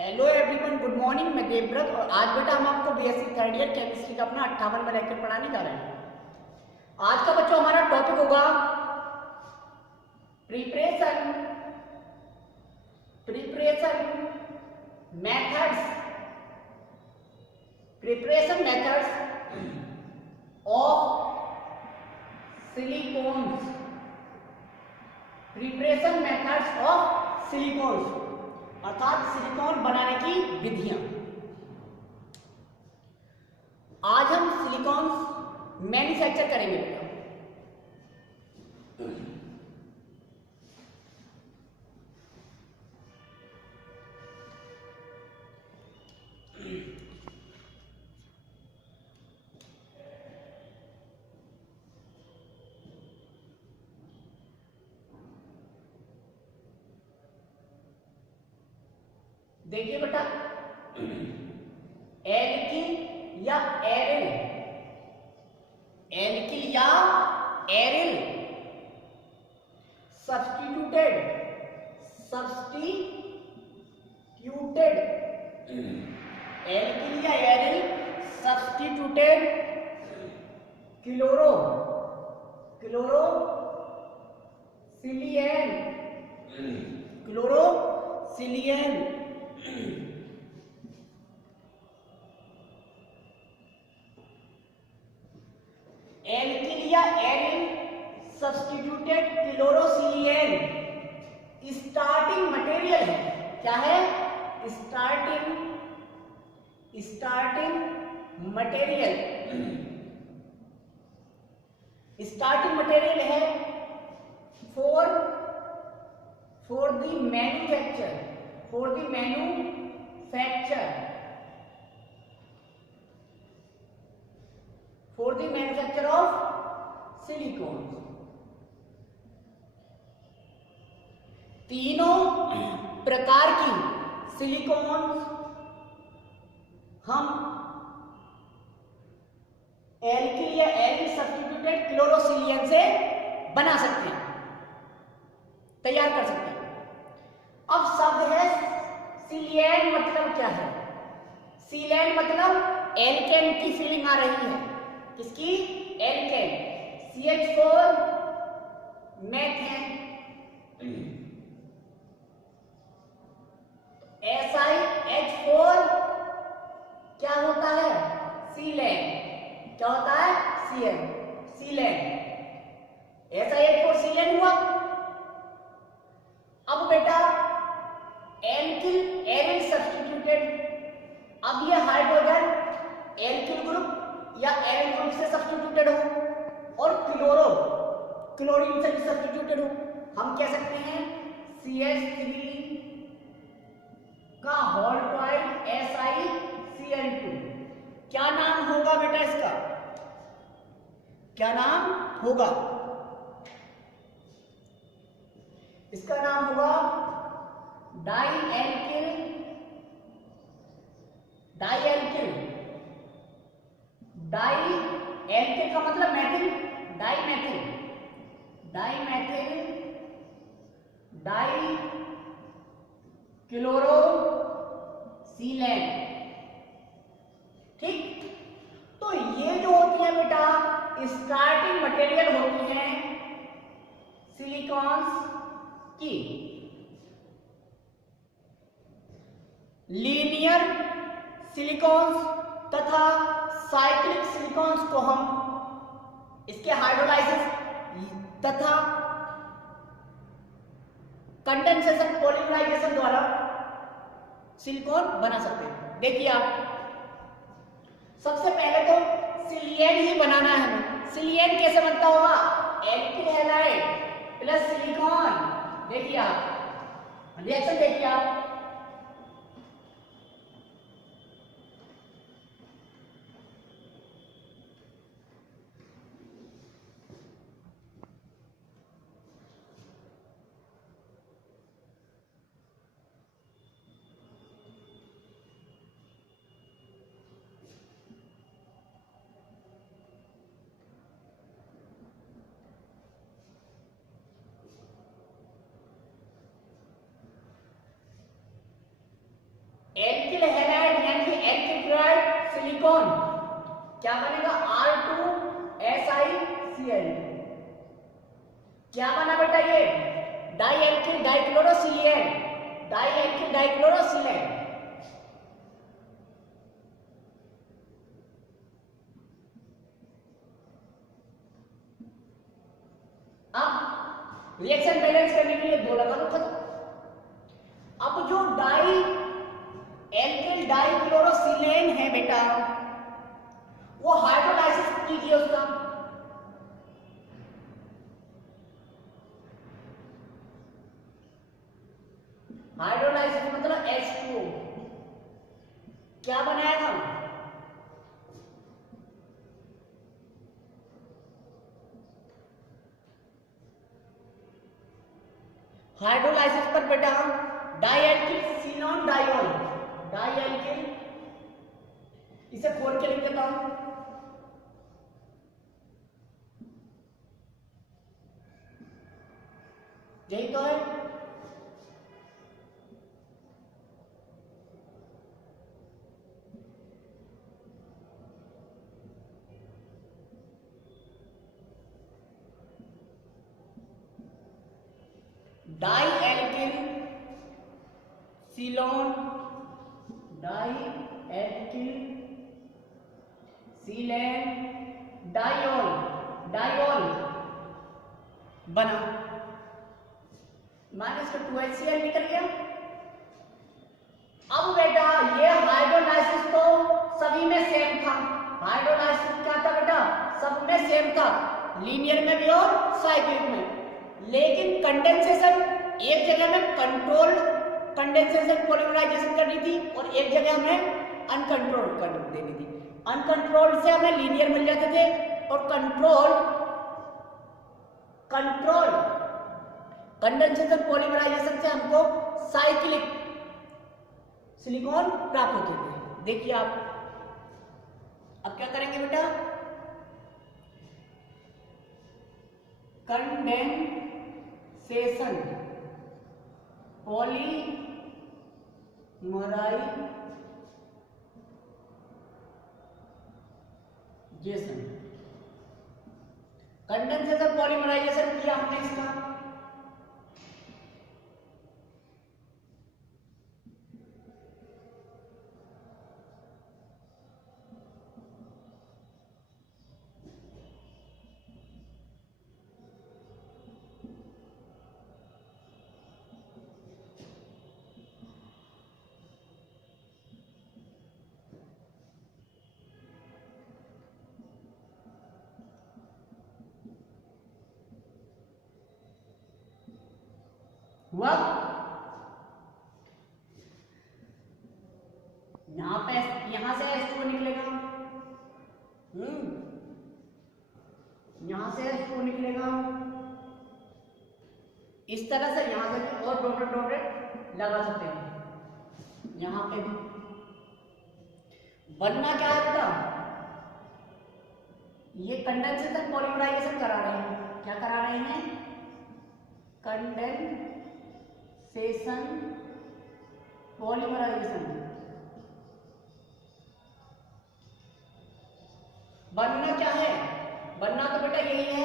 Hello everyone, good morning. मैं देवव्रत और आज बेटा हम आपको बीएससी थर्ड ईयर केमिस्ट्री का अपना 58वां लेक्चर पढ़ाने जा रहे हैं। आज का बच्चों हमारा टॉपिक होगा preparation preparation methods preparation methods of silicones preparation methods of silicones अर्थात सिलिकॉन बनाने की विधियां। आज हम सिलिकॉन मैन्युफैक्चर करेंगे बेटा। देखिए बेटा, एल्किल या एरिल सब्स्टिट्यूटेड एल्किल या एरिल सब्स्टिट्यूटेड क्लोरोसिलियन एल्किल या एरिल सब्स्टिट्यूटेड क्लोरोसिलियन स्टार्टिंग मटेरियल है। क्या है? स्टार्टिंग मटेरियल है for the manufacture of silicon। तीनों प्रकार की सिलिकॉन हम एल्किल या एरिल सब्स्टिट्यूटेड क्लोरोसिलियन से बना सकते हैं, तैयार कर सकते हैं। अब शब्द है सिलियन, मतलब क्या है? सिलियन मतलब एल्केन की फीलिंग आ रही है। किसकी? एल्केन। CH4 मेथेन, SiH4 क्या होता है? सीलेन। क्या होता है? सीलेन। SiH4 सीलेन हुआ। अब बेटा एल्किल एरिल सब्स्टिट्यूटेड, अब ये हाइड्रोजन एल्किल ग्रुप या एरिल ग्रुप से सब्स्टिट्यूटेड हो और क्लोरीन से भी सब्स्टिट्यूटेड हो, हम कह सकते हैं CH3 का होल टॉइल SiCl2। क्या नाम होगा बेटा इसका? क्या नाम होगा? इसका नाम होगा डाइएल्किल का मतलब मैथिल, डाइक्लोरोसिलेन। ठीक, तो ये जो होती है बेटा स्टार्टिंग मटेरियल होती है सिलिकॉन्स की। लीनियर सिलिकॉन्स तथा साइक्लिक सिलिकॉन्स को हम इसके हाइड्रोलाइसिस तथा कंडेंसेशन पॉलीमराइजेशन द्वारा सिलिकॉन बना सकते हैं। देखिए आप, सबसे पहले तो सिलियन ही बनाना है। सिलियन कैसे बनता होगा? Alkyl halide plus silicon. देखिए आप रिएक्शन देखिए आप, क्या बनेगा R2SiCl। क्या बना बेटा ये डाई एल्किल डाइक्लोरोसिलिएट, डाई एल्किल डाइक्लोरोसिलेट। अब रिएक्शन बैलेंस करने के लिए 2 लगा दो, खत्म। अब जो डाई एल्किल डाइक्लोरोसिलेन है बेटा, वो हाइड्रोलाइसिस कीजिए उसका। हाइड्रोलाइसिस मतलब H2O। क्या बनाया था? हाइड्रोलाइसिस पर बेटा डाइएल्किल सिनोन डाइऑल, डाइएल्किल, इसे खोल के लिख देता हूं। यही तो है। Dialkyl silane, dialkyl silane diol, diol बना। माइनस का 2HCl निकल गया। अब बेटा ये हाइड्रोलाइसिस तो सभी में सेम था। हाइड्रोलाइसिस क्या था बेटा? सब में सेम था, लीनियर में भी और साइक्लिक में। लेकिन कंडेंसेशन एक जगह में कंट्रोल कंडेंसेशन पॉलीमराइजेशन करनी थी और एक जगह हमें अनकंट्रोल्ड कर देनी थी। अनकंट्रोल्ड से हमें लीनियर मिल जाते थे और कंट्रोल कंडेंसेशन पॉलीमराइजेशन से हमको साइक्लिक सिलिकॉन प्राप्त होते थे। देखिए आप अब क्या करेंगे बेटा? कंडेंसेशन पॉलीमराइजेशन, कंडेंसेशन पॉलीमराइजेशन किया हमने इसका। हुआ यहां पे, यहां से H2O निकलेगा, यहां से H2O निकलेगा इस तरह से। यहां से और डॉटेड डॉटेड लगा सकते हैं। यहां पे भी बनना क्या है बेटा? ये कंडेंसेशन पॉलीमराइजेशन करा रहे हैं। क्या करा रहे हैं? Condensation polymerization. बनना क्या है? बनना तो बेटा यही है,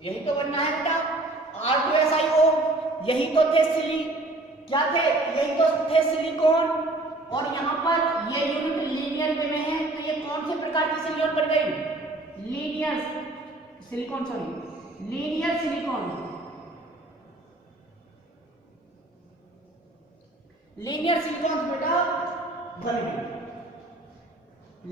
यही तो बनना है बेटा। R2SiO, यही तो थे क्या थे? यही तो थे सिलिकॉन। और यहाँ पर ये यूनिट लीनियर वे में है, तो ये कौन से प्रकार की सिलिकॉन बन गई? Linear silicon, sorry linear silicon. Linear silicon बेटा बन गई,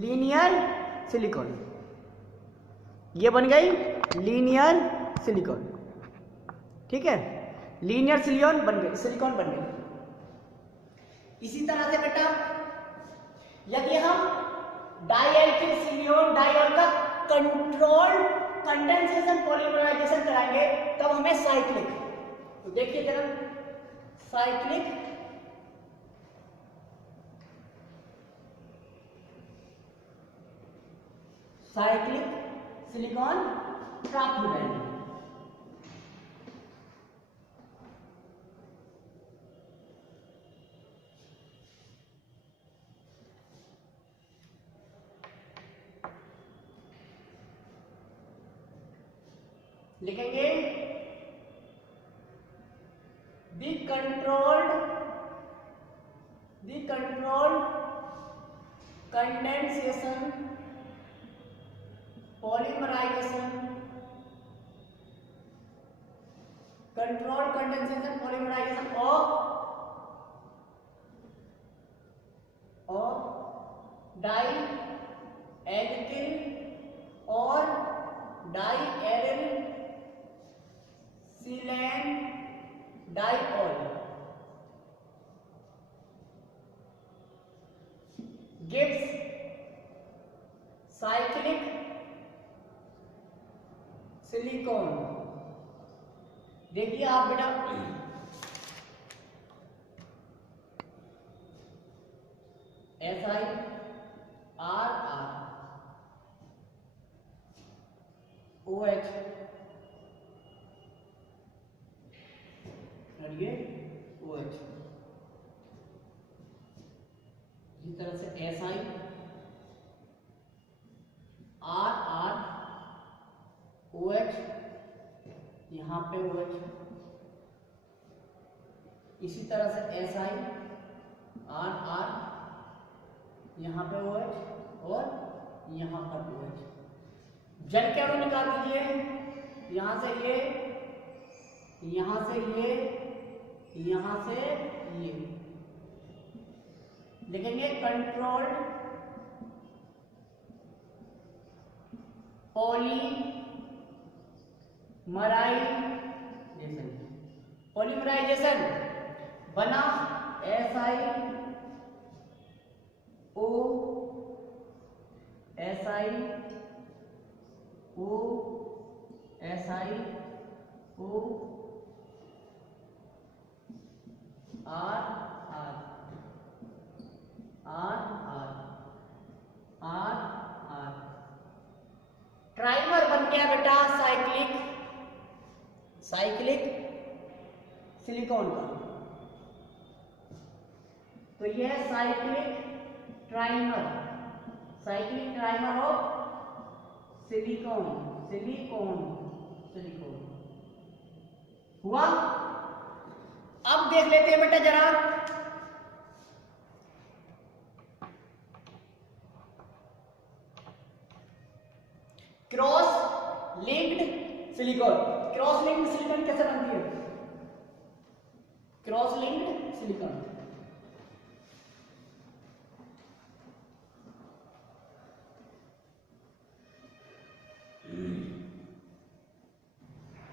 लीनियर सिलिकॉन, ये बन गई लीनियर सिलिकॉन। ठीक है, लीनियर सिलिकॉन बन गई, सिलिकॉन बन गई। इसी तरह से बेटा यदि हम डाइएल्किल सिलिकॉन डाइऑल का कंट्रोल कंडेंसेशन पॉलीमराइजेशन कराएंगे तब हमें साइक्लिक, तो देखिए जरा साइक्लिक साइक्लिक सिलिकॉन प्राप्त हो जाएगी। लिखेंगे the controlled condensation polymerization of dialkyl or diaryl silane diol gives cyclic silicon. देखिए आप बेटा SiRr OH ये OH इसी तरह से SiRr OH यहाँ पे OH, इसी तरह से SiRr यहाँ पे OH और यहाँ पर OH। जल के अणु निकाल दीजिए, यहाँ से ये, यहाँ से ये, यहाँ से ये। लिखेंगे कंट्रोल्ड पॉलीमराइजेशन बना SiO R ट्राइमर बन गया बेटा साइक्लिक सिलिकॉन का। तो यह साइक्लिक ट्राइमर ऑफ सिलिकॉन हुआ। अब देख लेते हैं बेटा जरा क्रॉस लिंक्ड सिलिकॉन कैसे बनती है? क्रॉस लिंक्ड सिलिकॉन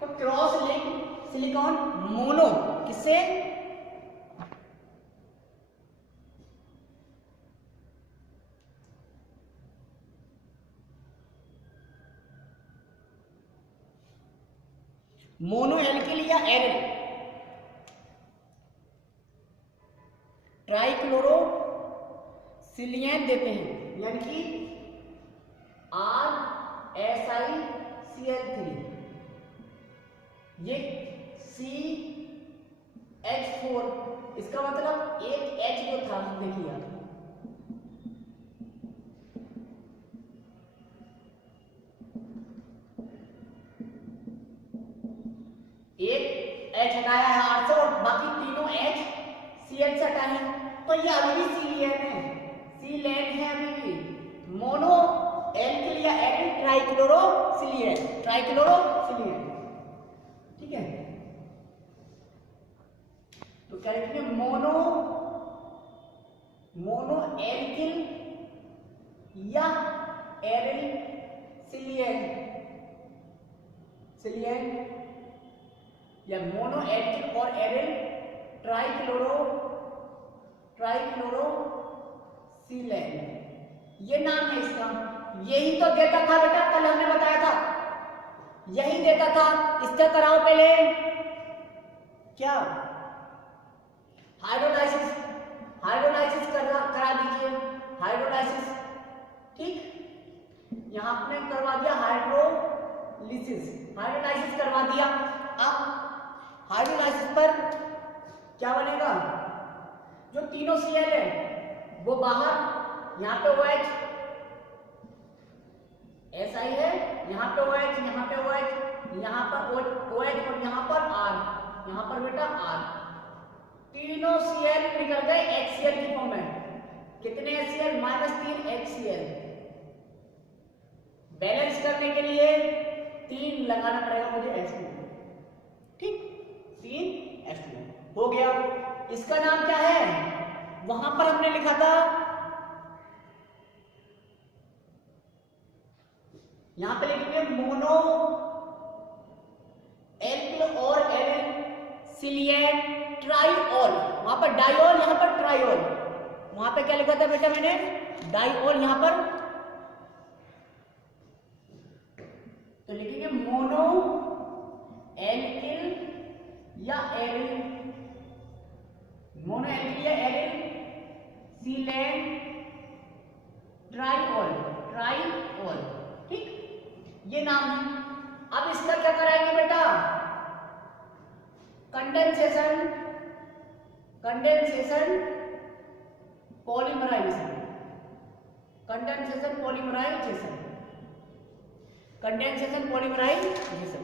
तो क्रॉस लिंक्ड सिलिकॉन मोनो किससे? मोनो एल्किल या एरिल ट्राइक्लोरो सिलियन देते हैं, यानी कि RSiCl3 ये CH4, इसका मतलब एक H जो था देखिए आप, एक H हटाया है R से और बाकी तीनों H Cl से हटाए हैं, तो ये अभी भी सिलियन है अभी भी। मोनो एल्किल या एरिल ट्राइक्लोरो सिलियन, ठीक है। तो क्या लिखेंगे? मोनो एल्किल या एरिल सिलियन या मोनो एल्किल और एरिल ट्राइक्लोरो सिलेन, ये नाम है इसका। यही तो देता था बेटा, कल हमने बताया था, यही देता था। इसका कराओ पहले क्या, हाइड्रोलाइसिस करा दीजिए, हाइड्रोलाइसिस, ठीक। यहां आपने करवा दिया हाइड्रो लिसिस, हाइड्रोलाइसिस करवा दिया। अब हाइड्रोलाइसिस पर क्या बनेगा, जो तीनों Cl है वो बाहर, यहाँ पे OH ऐसा ही है, यहाँ पे OH, यहाँ पे OH, यहाँ पर OH और यहाँ पर R, यहाँ पर बेटा R, तीनों Cl निकल गए HCl की फॉर्म में। कितने HCl? -3 HCl। बैलेंस करने के लिए 3 लगाना पड़ेगा मुझे H2, ठीक, 3 H2 हो गया। इसका नाम क्या है, वहां पर हमने लिखा था, यहां पे लिखेंगे मोनो एल्किल और एल्सिलिएट ट्राइऑल, वहां पर डाइऑल, यहां पर ट्राइऑल। वहां पे क्या लिखा था बेटा मैंने, डाइऑल, यहां पर तो लिखेंगे मोनो एल्किल या एरिल, मोनो एल्किल या एरिल सिलेट ट्राइऑल, ट्राइऑल, ठीक, ये नाम है। अब इसका क्या कराएंगे बेटा, condensation, condensation polymerization, condensation polymerization, condensation polymerization.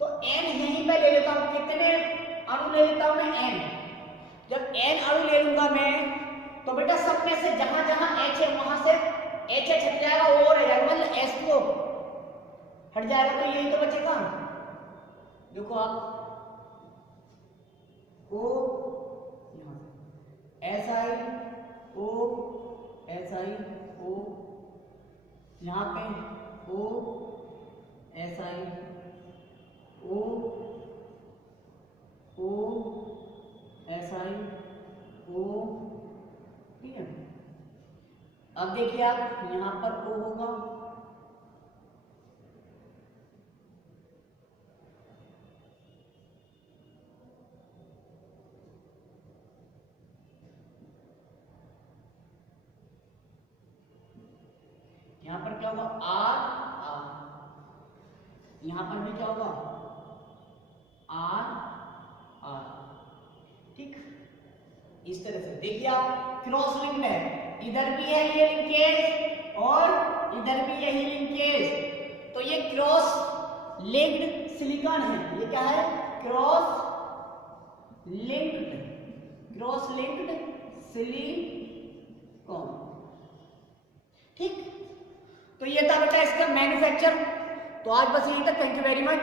तो N यहीं पे ले लेता हूं, कितने अणु ले लेता हूं मैं, N। जब N अणु ले लूंगा मैं तो बेटा सब में से जहां जहां H है वहां से H हट जाएगा, O रह जाएगा, मतलब H2 हट जाएगा, तो यही तो बचेगा। देखो आप O SI O SI O, यहाँ पे O SI O O SI O, ठीक है। अब देखिए आप यहां पर O होगा, यहां पर क्या होगा, R, यहां पर भी क्या होगा, R, ठीक। इस तरह से देखिए आप क्रॉस लिंक में है, इधर भी है ये लिंकेज और इधर भी यही लिंकेज, तो ये क्रॉस लिंक्ड सिलिकॉन है। ये क्या है, cross linked, cross linked silicon, ठीक। तो ये था बेटा इसका मैन्युफैक्चर। तो आज बस यही तक, थैंक यू वेरी मच।